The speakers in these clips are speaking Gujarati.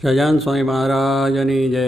સજાન સ્વામી મહારાજની જય.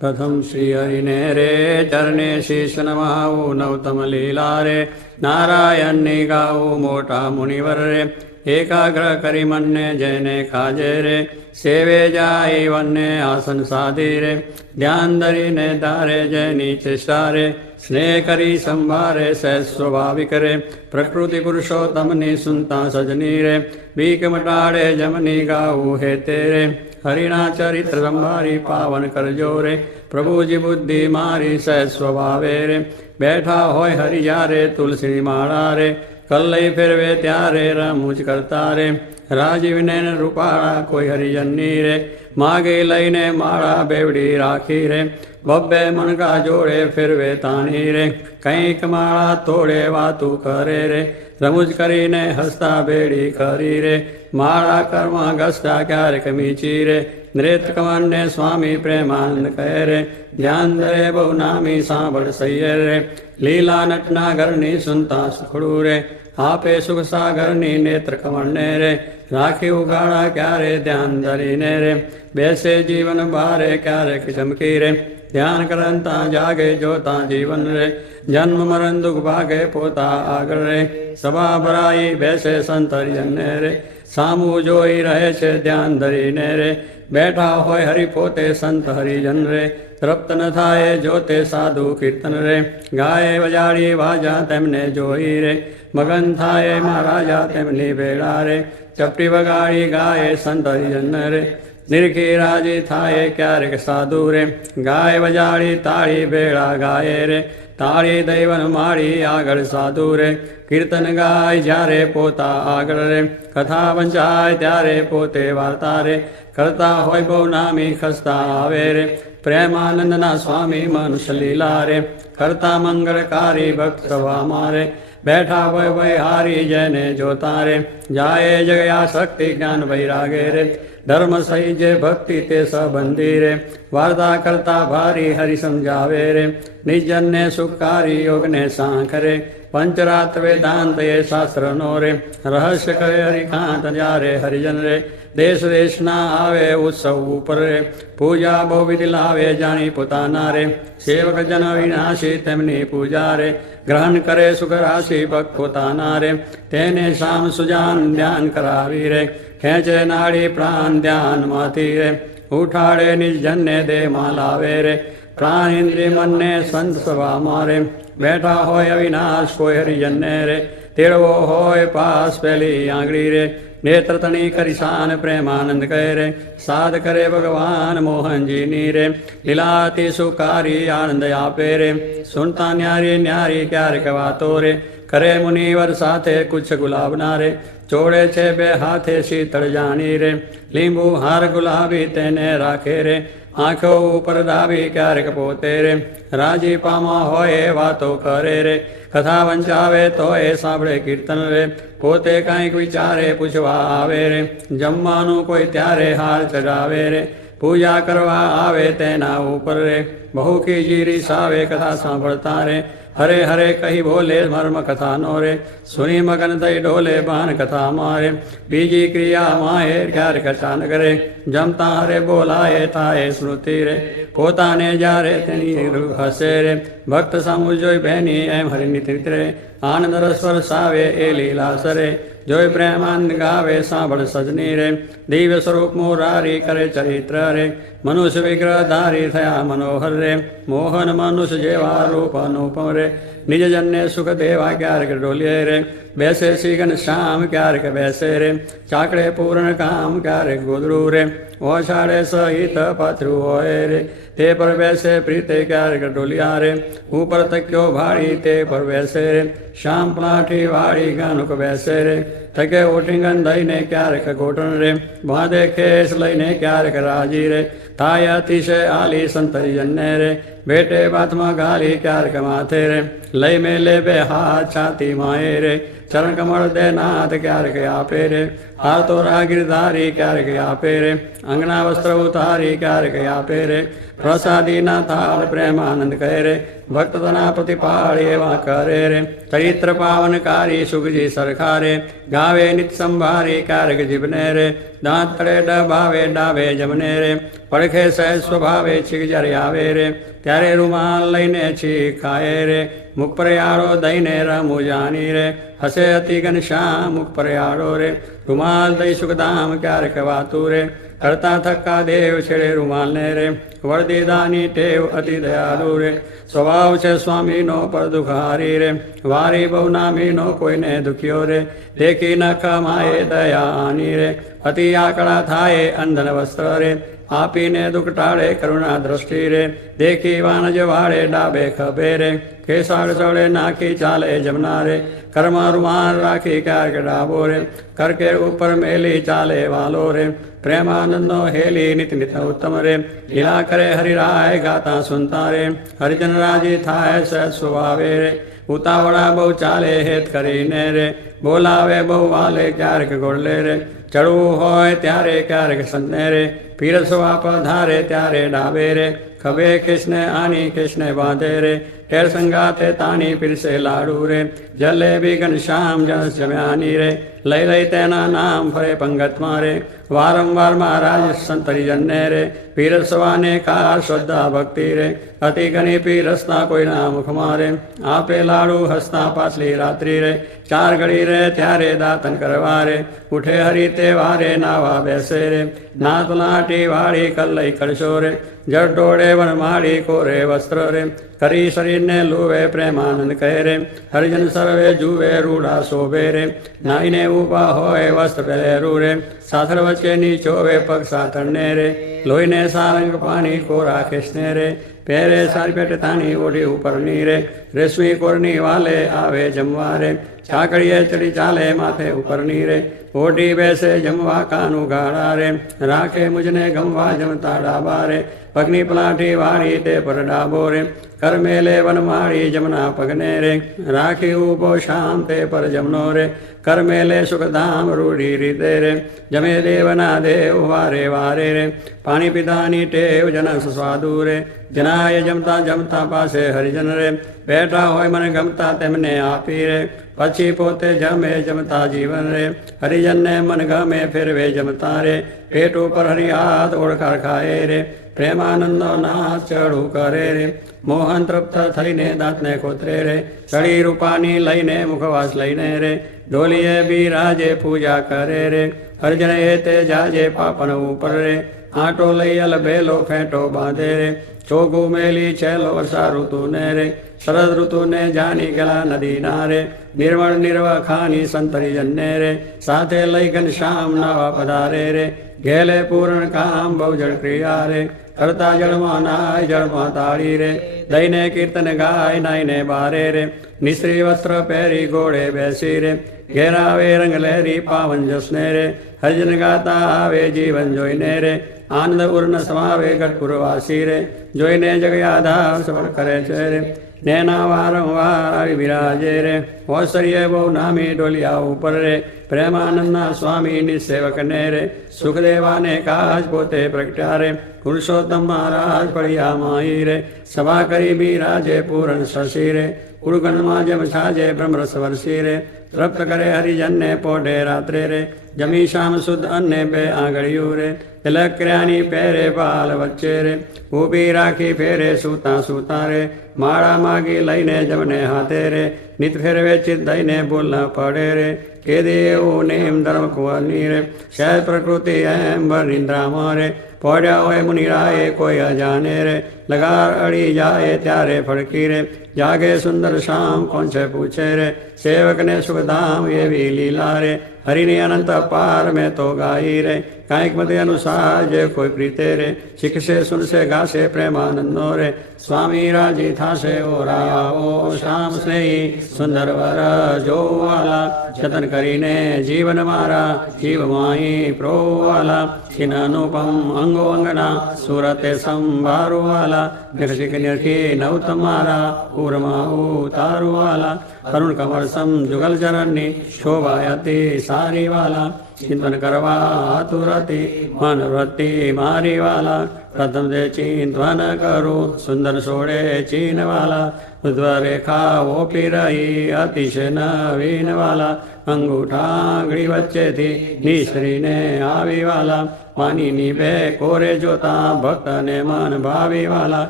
પ્રથમ શ્રી હરિને રે ચરણે શીશ નમાવું નવતમ લીલા રે નારાયણની ગાવું મોટા મુનિવર રે એકાગ્ર કરી મનને જઈને ખાજે રે સેવે જાય વનને આસન સાધી રે ધ્યાન ધરીને ધારે જેની ચેષ્ટા રે સ્નેહ કરી સંભારે સહેજ સ્વાભાવિક રે પ્રકૃતિ પુરુષોત્તમની સુનતા સજની રે બીક મટાડે જમની ગાવું હે તેરે હરિના ચરિત્ર સંભારી પાવન કરજો રે પ્રભુજી બુદ્ધિ મારી સહેજ સ્વભાવે રે બેઠા હોય હરિ જ્યારે તુલસી માળા રે કલ્લઈ ફેરવે ત્યારે રમૂજ કરતા રે રાજીવને રૂપાળા કોઈ હરિજનની રે માગે લઈને માળા બેવડી રાખી રે બબ્બે મણકા જોડે ફેરવે તાણી રે કંઈક માળા તોડે વાતું કરે રે રમૂજ કરીને હસતા બેડી ખરી રે માળા કર્મા ઘસતા ક્યારેક મીચી રે નૃત્ય કમરને સ્વામી પ્રેમાનંદ કહે રે ધ્યાન ધરે બહુ નામી સાંભળ સૈયર રે લીલા નટના ઘરની સુનતા સુખડું રે આપે સુખ સાગરની નેત્ર કમળને રે રાખી ઉગાડા ક્યારે ધ્યાન ધરીને રે બેસે જીવન બારે ક્યારેક ચમકી રે ધ્યાન કરતા જાગે જોતા જીવન રે જન્મ મરણ દુઃખ ભાગે પોતા આગળ રે સભા ભરાઈ બેસે સંત હરિજનને રે સામું જોઈ રહે છે ધ્યાન ધરીને રે બેઠા હોય હરિ પોતે સંત હરિજન રે તૃપ્ત ન થાય જોતે સાધુ કીર્તન રે ગાય વજાડી વાજા તેમને જોઈ રે મગન થાય મહારાજા તેમની ભેળા રે ચપટી વગાડી ગાય સંત હરિજન રે નિરખી રાજી થાય ક્યારેક સાધુ રે ગાય વજાડી તાળી ભેળા ગાય રે તાળી દૈવન માળી આગળ સાધુ રે કીર્તન ગાય જ્યારે પોતા આગળ રે કથા વંચાય ત્યારે પોતે વાર્તા રે કરતા હોય બહુ નામી ખસતા આવે રે પ્રેમાનંદના સ્વામી મનુષ્ય લીલા રે કરતા મંગળકારી ભક્ત સભા મારે બેઠા હોય ભય હારી જેને જોતા રે જાય જગયા શક્તિ જ્ઞાન વૈરાગે રે ધર્મ સહી જે ભક્તિ તે સંબંધી રે વાર્તા કરતા ભારી હરિ સમજાવે રે નિજનને સુખકારી યોગને સાંખ રે પંચરાત વેદાંત એ શાસ્ત્રનો રે રહસ્ય કહે હરિકાંત જ્યારે હરિજન રે દેશ દેશના આવે ઉત્સવ ઉપર રે પૂજા બહુ વિધિ લાવે જાણી પોતાના રે સેવક જન વિનાશી તેમની પૂજા રે ગ્રહણ કરે સુખ રાશિ ભક્ત પોતાના રે તેને શામ સુજાન ધ્યાન કરાવી રે ખેંચે નાડી પ્રાણ ધ્યાનમાંથી રે ઉઠાડે નિર્જનને દેહમાં લાવે રે પ્રાણ ઇન્દ્રિય મનને સંત સભા મારે બેઠા હોય અવિનાશ કોઈ હરિજનને રે તેડવો હોય પાસ પેલી આંગળી રે નેત્ર તણી કરી શાન પ્રેમાનંદ કહે રે સાધ કરે ભગવાન મોહનજીની રે લીલાતી સુકારી આનંદ આપે રે સુનતા ન્યારી ન્યારી ક્યારેક વાતો રે કરે મુનિવર સાથે કુછ ગુલાબના રે ચોડે છે બે હાથે શીતળ જાણી રે લીંબુ હાર ગુલાબી તેને રાખે રે આંખો ઉપર દાબી ક્યારેક પોતે રે રાજી પામા હોય વાતો કરે રે કથા વંચાવે તો એ સાંભળે કીર્તન રે પોતે કાંઈક વિચારે પૂછવા આવે રે જમવાનું કોઈ ત્યારે હાર ચડાવે રે પૂજા કરવા આવે તેના ઉપર રે બહુ કીજી રીસાવે કથા સાંભળતા રે હરે હરે કહી બોલે મર્મ કથાનો રે સુની મગન થઈ ડોલે બાન કથા મારે બીજી ક્રિયામાં એ ક્યારેક અચાનક રે જમતા હરે બોલાય થાય સ્મૃતિ રે પોતાને જ્યારે તેની હસે રે ભક્ત સામુ જોઈ બહેની એમ હરિની ત્રિત રે આનંદ રસ વરસાવે એ લીલા સરે જોઈ પ્રેમાનંદ ગાવે સાંભળ સજની રે દિવ્ય સ્વરૂપ મોરારી કરે ચરિત્ર રે મનુષ્ય વિગ્રહ ધારી થયા મનોહર રે મોહન મનુષ્ય જેવા રૂપ અનુપમ રે નિજજનને સુખ દેવા ક્યારેક ડોલીએ રે બેસે શ્રીગન શ્યામ ક્યારેક બેસે રે ચાકડે પૂર્ણ કામ ક્યારેક ગોદડું રે ઓછાડે સહિત પાથરું હોય રે તે પર બેસે પ્રીતે ક્યારેક ડોલિયા રે ઉપર તક્યો ભાડી તે પર બેસે રે શ્યામ પ્લાઠી વાળી ગાનુક બેસે રે થકે ઓઠીંગન દઈને ક્યારેક ગોઠણ રે બાંધે ખેસ લઈને ક્યારેક રાજી રે થાય અતિશય આલી સંતરીજનને રે બેટે બાથમાં ગાલી ક્યારેક માથે રે લઈ મેલે બે હાથ છાતી માએ રે ચરણ કમળ દે નાથ ક્યારેક આપે રે હાર તો રાગીરધારી ક્યારેક આપે રે અંગના વસ્ત્ર ઉતારી ક્યારેક આપે રે પ્રસાદી ના થાળ પ્રેમાનંદ કહે રે ભક્ત તના પ્રતિપાળ એવા કરે રે ચરિત્ર પાવનકારી સુખજી સરખારે ગાવે નિત સંભારી ક્યારેક જીભને રે દાંત તળે ડબાવે ડાવે જમને રે પડખે સહેજ સ્વભાવે છીક જ્યારે આવે રે ત્યારે રૂમાલ લઈને છીક ખાય રે મુખ પર યાળો દઈને રમું જાની રે હસે અતિ ઘનશ્યામ મુખ પર યાળો રે રૂમાલ દઈ સુખધામ ક્યારેક વાતું રે કરતા થક્કા દેવ છેડે રૂમાલને રે વરદીદાની ટેવ અતિ દયાળુ રે સ્વભાવ છે સ્વામીનો પર દુખારી રે વારી બહુ નામીનો કોઈને દુખ્યો રે દેખી ન કમાએ દયાની રે અતિ આકડા થાય અંધન વસ્ત્ર રે આપીને દુઃખ ટાળે કરુણા દ્રષ્ટિ રે દેખી વાનજ વાળે ડાબે ખભે રે કેસાડ ચડે નાખી ચાલે જમના રે કર્મા રૂમાલ રાખી ક્યારેક ડાબો રે કરકે ઉપર મેલી ચાલે વાલો રે પ્રેમાનંદનો હેલી નિત નિત ઉત્તમ રે લીલા કરે હરિરાય ગાતા સુનતા રે હરિજન રાજી થાય સહજ સ્વભાવે રે ઉતાવળા બહુ ચાલે હેત કરીને રે બોલાવે બહુ વાલે ક્યારેક ગોળલે રે ચડવું હોય ત્યારે ક્યારેક સંતને રે પીરસવા પધારે ત્યારે ડાબે રે ખભે કૃષ્ણ આની કૃષ્ણ બાંધે રે ઠેર સંગાતે તાની પીરસે લાડુ રે જલેબી ઘનશ્યામ જનસ જમ્યાની રે લઈ લઈ તેના નામ ફરે પંગતમાં રે વારંવાર મહારાજ સંતરીજનને રે પીરસવાને કાર શ્રદ્ધા ભક્તિ રે અતિ ઘણી પીરસતા કોઈના મુખમાં રે આપે લાડુ હસતા પાછલી રાત્રિ રે ચાર ઘડી રે ત્યારે દાતન કરવા રે ઉઠે હરી તે વારે નાવા બેસે રે નાત લાટી વાળી કલ્લઈ કરશો રે જળ ડોળે વનમાળી કોરે વસ્ત્ર રે કરી શરીરને લુવે પ્રેમાનંદ કહે રે હરિજન સર્વે જુએ રૂડા શોભે રે નાઈને ઊભા હોય વસ્ત્ર પહેરું રે સાથળ વચ્ચેની ચોવે પગ સાથળને રે લોહીને સારંગ પાણી કોરા ખેસને રે પહેરે સારી પેટ તાની ઓઢી ઉપરની રે રેશમી કોરની વાલે આવે જમવા રે ચાકડીએ ચડી ચાલે માથે ઉપરની રે ઓઢી બેસે જમવા કાનું ગાળા રે રાખે મુજને ગમવા જમતા ડાબા રે પગની પલાઠી વાળી તે પર ડાબો રે કરમેલે વનમાળી જમના પગને રે રાખી ઉભો શામ તે પર જમનો રે કરમેલે સુખધામ રૂઢી રીતે રે જમે દેવના દેવ વારે વારે રે પાણી પીધાની ટેવ જનસ સ્વાદુ રે જનાય જમતા જમતા પાસે હરિજન રે બેઠા હોય મને ગમતા તેમને આપી રે પછી પોતે જમે જમતા જીવન રે હરિજનને મન ગમે ફેરવે જમતા રે પેટ ઉપર હરિ હાથ ઓળખાર ખાય રે પ્રેમાનંદનો નાથ ચડું કરે રે મોહન તૃપ્ત થઈને દાંતને કોતરે રે ચડી રૂપાની લઈને મુખવાસ લઈને રે ડોલીએ બિરાજે પૂજા કરે રે હરિજન એ તે જાજે પાપન ઉપર રે આંટો લઈ અલભેલો ફેંટો બાંધે રે ચોગું મેલી છેલ્લો વર્ષા ઋતુને રે શરદ ઋતુને જાની ગલા નદી ના રે નિર્મળ નિર્વખાની સંતરીજનને રે સાથે લઈ ઘનશ્યામ નાવા પધારે રે ઘેલે પૂર્ણ કામ બહુ જળ ક્રિયા રે કરતા જળમાં નાય જળમાં તાળી રે દઈને કીર્તન ગાય નાઈને બારે રે નિશ્રી વસ્ત્ર પહેરી ઘોડે બેસી રે ઘેરાવે રંગ લહેરી પાવન જસને રે હરિજન ગાતા આવે જીવન જોઈને રે આનંદ ઉર્ન સમાવે ગઢપુરવાસી રે જોઈને જગયાધાર સફળ કરે છે રે નેના વારંવાર આવી બિરાજે રે ઓસરીએ બહુ નામી ડોલિયા ઉપર રે પ્રેમાનંદના સ્વામીની સેવકને રે સુખદેવાને કાજ પોતે પ્રગટ્યા રે પુરુષોત્તમ મહારાજ પડ્યા માઈ રે સભા કરી બિરાજે પૂરણ શશી રે ઉડગણમાં જેમ છાજે બ્રહ્મરસ વર્ષી રે તૃપ્ત કરે હરિજનને પોઢે રાત્રે રે જમી શામ શુદ્ધ અન્ને બે આંગળીયું રે તિલક કર્યાની પહેરે બાલ વચ્ચે રે ઊભી રાખી ફેરે સૂતા સૂતા રે માળા માગી લઈને જમને હાથે રે નિત ફેરવે ચિત દઈને ભૂલ ન પડે રે કે દેવું નેમ ધર્મ કુંવરની રે શહેર પ્રકૃતિ એમ ભર નિંદ્રામાં રે પોડ્યા હોય મુનિરાએ કોઈ અજાને રે લગાર અડી જાય ત્યારે ફડકી રે જાગે સુંદર શામ કોણ છે પૂછે રે સેવકને સુખધામ એવી લીલા રે હરિની અનંત પાર મેં તો ગાઈ રે કાંઈક મતે અનુસાર જે કોઈ પ્રીતે રે શીખશે સુનશે ગાશે પ્રેમાનંદનો રે સ્વામી રાજી થાશે ઓ રાવો શ્યામ સ્નેહી સુંદર વર જોવાલા જતન કરીને જીવન મારા જીવ માહી પ્રોવાલા ખિન અનુપમ અંગો અંગના સુરતે સંભારુવાલા નિરખી નિરખી નવ તમારા ઉરમાં ઉતારુવાલા અરુણ કમળ સમ જુગલ ચરણની શોભાયતી સારી વાલા ચિંતન કરવા તુરતી મન વૃત્તિ મારી વાલા પ્રથમ તે ચિંતન કરું સુંદર સોડે ચીન વાલા ઉદ્ધવ રેખા ઓપી રહી અતિશય નવીન વાલા અંગૂઠા આંગળી વચ્ચેથી નિસરીને આવી વાલા પાણીની બે કોરે જોતા ભક્તને મન ભાવી વાલા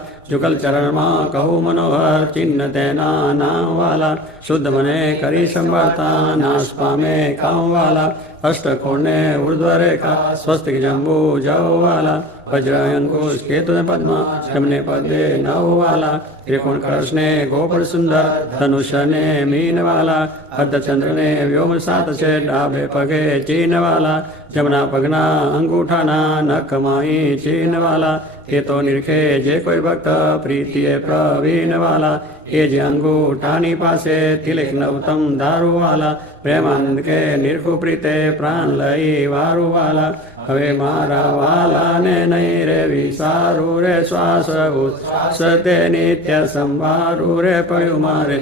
જુગલ ચરણમાં કહું મનોહર ચિહ્ન તેના નામ વાલા શુદ્ધ મને કરી સંભાળતા નાશ પામે કામ વાલા અષ્ટકોણને ઉર્ધ્વ રેખા સ્વસ્તિક જંબુ જવ વાલા વજ્ર અંકુશ કેતુ પદ્મા જમને પદે નવ વાલા ત્રિકોણ કળશને ગોપળ સુંદર ધનુષ્યને મીન વાલા અર્ધચંદ્રને વ્યોમ સાત છે ડાબે પગે ચીન વાલા જમણા પગના અંગૂઠાના નખમાઈ ચીન વાલા એ તો નિરખે જે કોઈ ભક્ત પ્રીતિએ પ્રવીણ વાલા એ જે અંગૂઠાની પાસે તિલક નવતમ દારૂ વાલા પ્રેમાનંદ કે નિરખુ પ્રીતે પ્રાણ લઈ વારું વાલા હવે મારા વાલાને નહીં રે વિસારું રે શ્વાસ સતે નિત્ય સંભારું રે પડ્યું મારે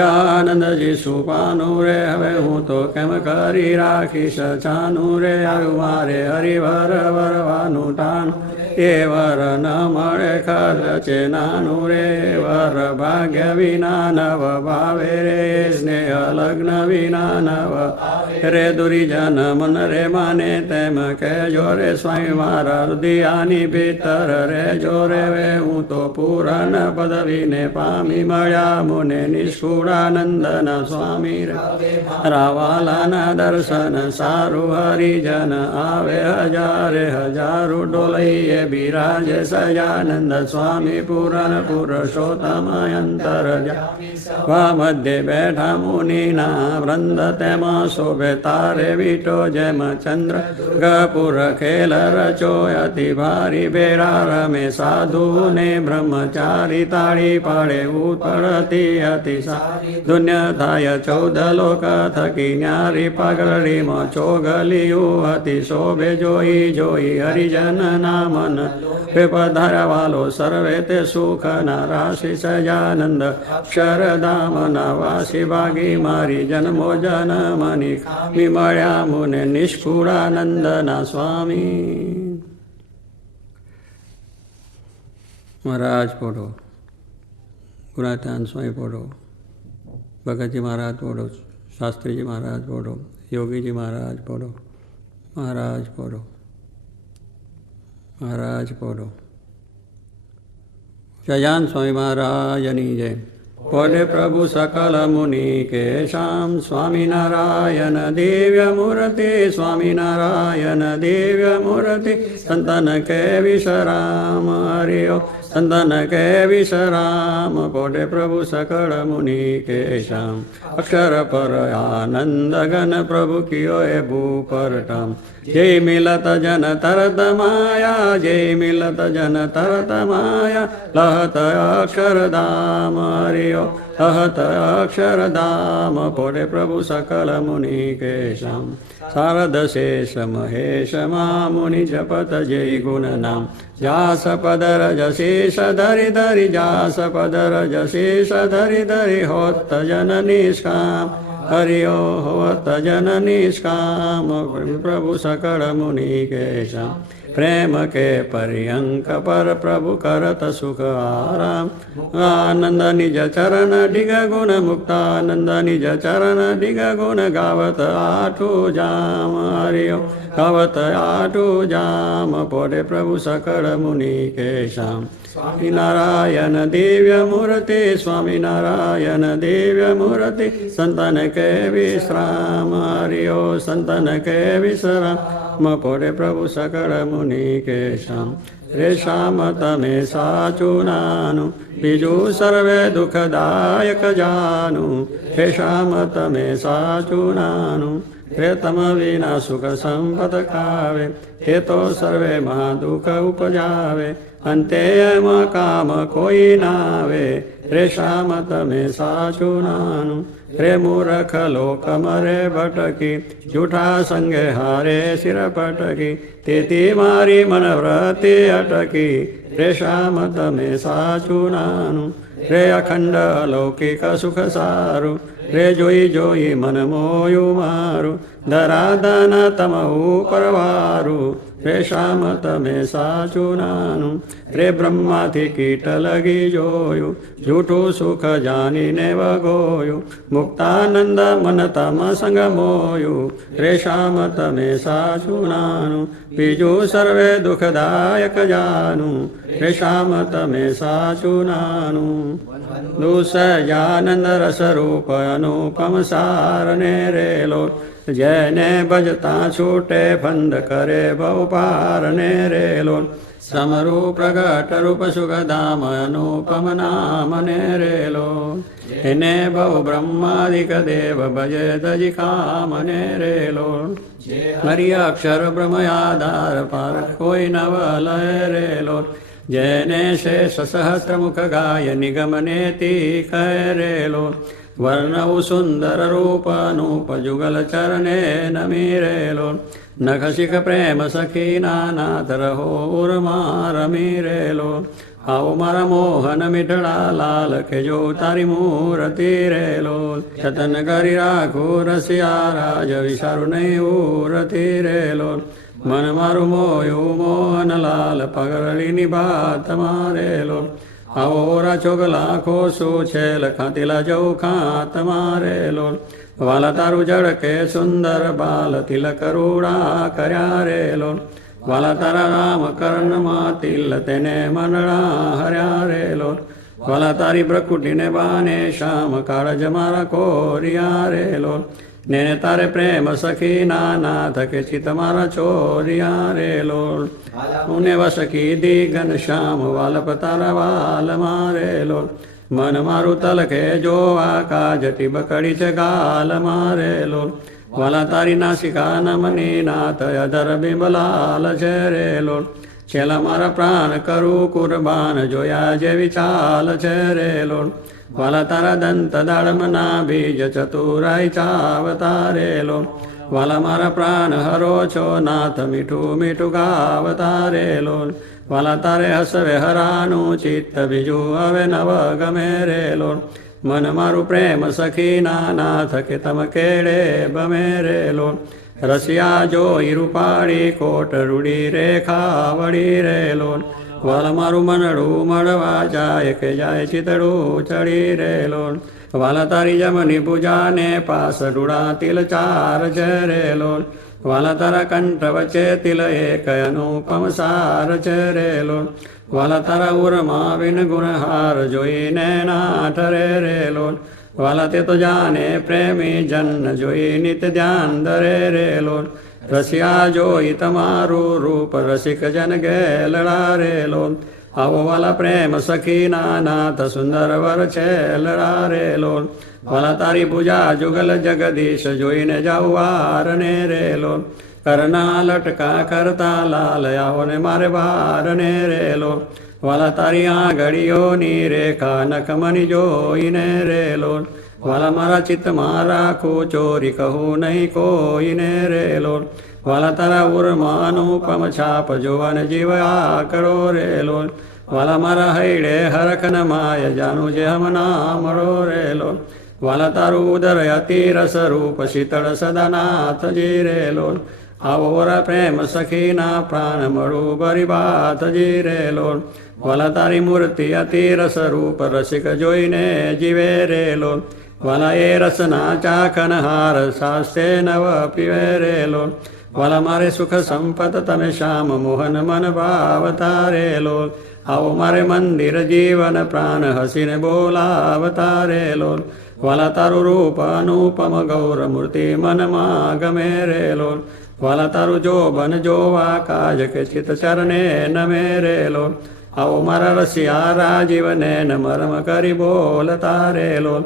આનંદજી સુપાનું રે હવે હું તો કેમ કરી રાખીશ છાનું રે આવ્યું મારે હરિવર વરવાનું ટાણું એ વર ન મળે ખર્ચે નાનું રે વર ભાગ્ય વિના નવ ભાવે રે સ્નેહ લગ્ન વિના નવ રે દુરીજન મન રે માને તેમ કહેજો રે સ્વામી મારા હૃદયાની ભીતર રે જો રે વે હું તો પૂરણ પદવીને પામી મળ્યા મુને નિષ્કુળાનંદન સ્વામી રે રાવાલાના દર્શન સારું હરિજન આવે હજારે હજારો ડોલઈએ બિરાજે સજાનંદ સ્વામી પૂરણ પુરુષોત્તમ અંતર વા મધ્ય બેઠા મુનિના વૃંદ તેમાં શોભે તારે વીટો જેમ ચંદ્ર ગપુર ખેલ રચો અતિ ભારી બેરા રમે સાધુ ને બ્રહ્મચારી તાળી પાડે ઉતળતી અતિ ધુન્ય થાય 14 લોક થકી ન્યારી પગરડીમાં ચોગલિયું હતી શોભે જોઈ જોઈ હરિજન ના મન પધાર્યા વાલો સર્વે તે સુખ ના રાશિ સજાનંદ અક્ષરધામ ના વાસી ભાગી મારી જન્મો જન્મની ખામી મળ્યા મુને નિષ્કુળાનંદ ના સ્વામી મહારાજ પોઢો ગુણાત્યાન સ્વામી પોઢો ભગતજી મહારાજ પોઢો શાસ્ત્રીજી મહારાજ પોઢો યોગીજી મહારાજ પોઢો મહારાજ પોઢો મહારાજ પોઢો જયાન સ્વામી મહારાજની જય પોઢે પ્રભુ સકલ મુનિ કેશામ સ્વામિનારાયણ દિવ્ય મૂર્તિ સ્વામિનારાયણ દિવ્ય મૂર્તિ સંતન કે વિશ્રામ હરિયો સંતન કે વિશ્રામ પોઢે પ્રભુ સકળ મુનિ કેશામ અક્ષર પર આનંદ ગન પ્રભુ કિયો એ ભૂપરટમ જય મિલત જન તરત માયા જય મિલત જન તરત માયા લહત અક્ષરધામ હરિયો લહત અક્ષરધામ પોઢે પ્રભુ સકલ મુનિ કેશામ શારદ શેષ મહેશ મુનિ જપત જય ગુણ નામ જાસ પદર જશેષ ધરી ધરી જાસ પદર જશેષ ધરી ધરી હોત જન નિષ્કામ હરિયો હોત જન નિષ્કામ પ્રભુ સકળ મુનિ કેશામ પ્રેમ કે પર્યંક પર પ્રભુ કરત સુખ આરામ આનંદ નિજ ચરણ ડિગ ગુણ મુક્તાનંદ નિજ ચરણ ડિગ ગુણ ગાવત આઠું જામ હરિયો ગાવત આઠું જામ પોઢે પ્રભુ સકળ મુનિ કેશામ સ્વામિનારાયણ દિવ્ય મૂર્તિ સ્વામિનારાયણ દિવ્ય મૂર્તિ સંતન કે વિશ્રામ હરિયો સંતન કે વિશ્રામ પોઢે પ્રભુ સકળ મુનિ કેશામ રે શ્યામ તમે સાચું નાનું બીજું સર્વે દુઃખદાયક જાનું હે શ્યામ તમે સાચું નાનું રે તમ વિના સુખ સંપત ખાવે તે તો સર્વે મહાદુઃખ ઉપજાવે અંતે એમાં કામ કોઈ ના આવે રે શ્યામ તમે સાચું નાનું રે મૂર્ખ લોક મરે ભટકી જૂઠા સંગે હારે શિર પટકી તેથી મારી મનવ્રતિ અટકી રે શ્યામ તમે સાચું નાનું રે અખંડ અલૌકિક સુખ સારું રે જોઈ જોઈ મન મોયું મારું ધરાધન તમ ઉપરવારું રે શ્યામ તમે સાચું નાનું રે બ્રહ્માથી કીટ લગી જોયું જૂઠું સુખ જાણીને વગોયું મુક્તાનંદ મન તમ સંગ મોયું રે શ્યામ તમે સાચું નાનું બીજું સર્વે દુઃખદાયક જાનું રે શ્યામ તમે સાચું નાનું દુસજાનંદ રસ રૂપ અનુપમ સાર ને રેલો જેને ભજતા છૂટે ફંદ કરે બહુ પાર ને રેલો સમરૂપ પ્રગટ રૂપ સુખધામ અનુપમ નામ ને રેલો એને બહુ બ્રહ્માદિક દેવ ભજે તજી કામ ને રેલો હરિ અક્ષર બ્રહ્મ આધાર પાર કોઈ નવ લય રેલો જેને શેષ સહસ્ર મુખ ગાય નિગમને તી કરેલો વર્ણવ સુંદર રૂપ અનુપ જુગલ ચરણે નમીરેલો નખ શિખ પ્રેમ સખી નાનાથ રહો ઉર્મા રમીરેલો આવો મારા મોહન મીઠડા લાલ કે જો તારી મૂર્તિ રેલો જતન કરી રાખો રસિયા રાજ વિચારું નહીં ઉરતી રેલો મન મારું મોયું મોહનલાલ પગરળીની બાત મારેલો આવો રાચોગ લાખો શું છે લખાતીલા જવું ખાત મારેલો વાલા તારું જળકે સુંદર બાલ તિલક રૂડા કર્યા રેલો વાલા તારા રામ કર્ણમાં તિલ તેને મંડળા હર્યા રેલો વાલા તારી પ્રકૃતિને બાને શ્યામ કાળજ મારા કોરિયા રેલો ને તારે પ્રેમ સખી નાનાથ કે ચિત મારા ચોરિયા રેલો ઉને વસકી દીગન શ્યામ વાલપ તારા વાલ મારેલો મન મારું તલકે જોવા કાજટી બકડી છે ગાલ મારેલો વાલા તારી નાસિકા નમની નાથ અધર બિંબલાલ છે રેલો છેલ્લા મારા પ્રાણ કરું કુરબાન જોયા જેવી ચાલ છે રેલો વાલા તારા દંત દાડમના બીજ ચતુરાઈ ચાવતારેલો વાલા મારા પ્રાણ હરો છો નાથ મીઠું મીઠું ગાવતારેલો વાલા તારે હસવે હરાનું ચિત્ત બીજું હવે નવ ગમે રેલો મન મારું પ્રેમ સખી નાથ કે તમ કેળે બમે રેલો રસિયા જોઈ રૂપાળી કોટ રૂડી રેખા વળી રેલો વાલ મારું મનડું મળવા જાય કે જાય ચિતડું ચડી રેલો વાલા તારી જમની પૂજાને પાસ ડુડા તિલ ચાર ચરેલો વાલા તારા કંઠ વચ્ચે તિલ એક અનુપમ સાર ચરેલો વાલા તારા ઉરમાં વિન ગુણહાર જોઈને ના ઠરે રેલો વાલા તે તો જાને પ્રેમી જન જોઈ નિત ધ્યાન ધરે રેલો રસિયા જોઈ તમારું રૂપ રસિક જન ગેલડા રેલો આવો વાલા પ્રેમ સખી નાથ સુંદર વર છે લડા રેલો વાલા તારી પૂજા જુગલ જગદીશ જોઈને જાઉં વાર ને રેલો કરના લટકા કરતા લાલ આવો ને મારે બાર ને રેલો વાલા તારી આંગળીઓની રેખા નખમની જોઈને રેલો વાલા મારા ચિત્તમાં રાખું ચોરી કહું નહીં કોઈને રેલો વાલા તારા ઉરમાં અનુપમ છાપ જોવાને જીવ આ કરો રેલો વાલા મારા હૈડે હરખન માય જાનું જે હમના મળો રેલો વાલા તારું ઉદર અતિ રસ રૂપ શીતળ સદાનાથ જી રેલો આવો વરા પ્રેમ સખીના પ્રાણ મળું બરી બાત જી રેલો વાલા તારી મૂર્તિ અતિ રસ રૂપ રસિક જોઈને જીવે રેલો વાલા એ રસના ચાખન હાર શાસ્તે નવ પીવે રેલો વાલા મારે સુખ સંપત તમે શ્યામ મોહન મન ભાવતા રેલો આવો મારે મંદિર જીવન પ્રાણ હસીને બોલાવતા રેલો વાલા તારું રૂપ અનુપમ ગૌર મૂર્તિ મનમાં ગમે રેલો વાલા તારું જોબન જોવા કાજ કે ચિત ચરણે નમે રેલો આવો મારા રસિયા રાજીવને મરમ કરી બોલતા રેલો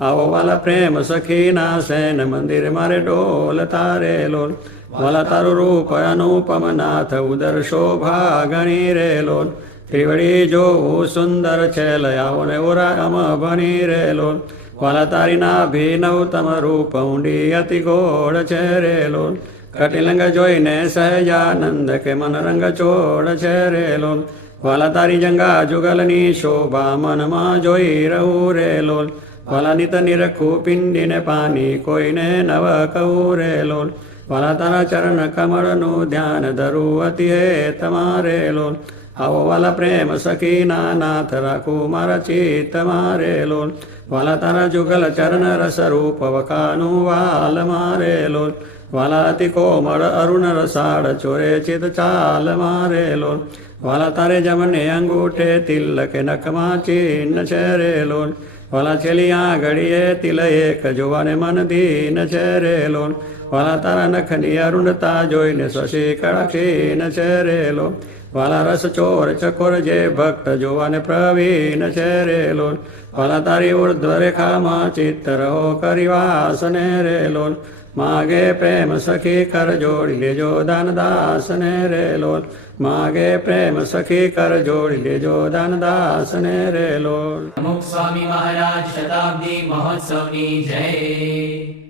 આવો વાલા પ્રેમ સખીના સેન મંદિર મારે ડોલ તારે લોલ વાલા તારું રૂપ અનુપમ નાથ ઉદર શોભા ગણી રે લોલ ત્રિવડી જોવું સુંદર છે લયાવો ને ઉરામ ભણી રે લોલ વાલા તારી નાભિનવતમ રૂપ ઊંડી અતિ ગોળ છે રે લોલ કટિલંગ જોઈને સહજાનંદ કે મન રંગ ચોળ છે રે લોલ વાલા તારી જંગા જુગલની શોભા મનમાં જોઈ રહું રે લોલ વાલા નિત નિરખું પિંડીને પાની કોઈને નવ કહું રે લોલ વાલા તારા ચરણ કમળનું ધ્યાન ધરું અતિ હે તમારે લોલ આવો વાલા પ્રેમ સખીના નાથ રાખું મારા ચિત્ત મારે લોલ વાલા તારા જુગલ ચરણ રસ રૂપ વખાનું વાલ મારે લોલ વાલા અતિ કોમળ અરુણ રસાળ ચોરે ચિત ચાલ મારે લોલ વાલા તારે જમને અંગૂઠે તિલક નખમાં ચિહ્ન છે રે લોલ વાલા છેલિયા ઘડીએ તિલ એક જોવાને મન દીન છે રે લોલ વાલા તારા નખની અરુણતા જોઈને શશી કળક્ષીન છે રે લોલ વાલા રસ ચોર ચકોર જે ભક્ત જોવાને પ્રવીણ છે રે લોલ વાલા તારી ઉર્ધ્વ રેખામાં ચિત્ત રહો કરીવાસને રે લોલ માગે પ્રેમ સખી કર જોડી લેજો દાનદાસને રે લોલ માગે પ્રેમ સખી કર જોડી લેજો દાનદાસને રે લોલ અમુક સ્વામી મહારાજ શતાબ્દી મહોત્સવની જય.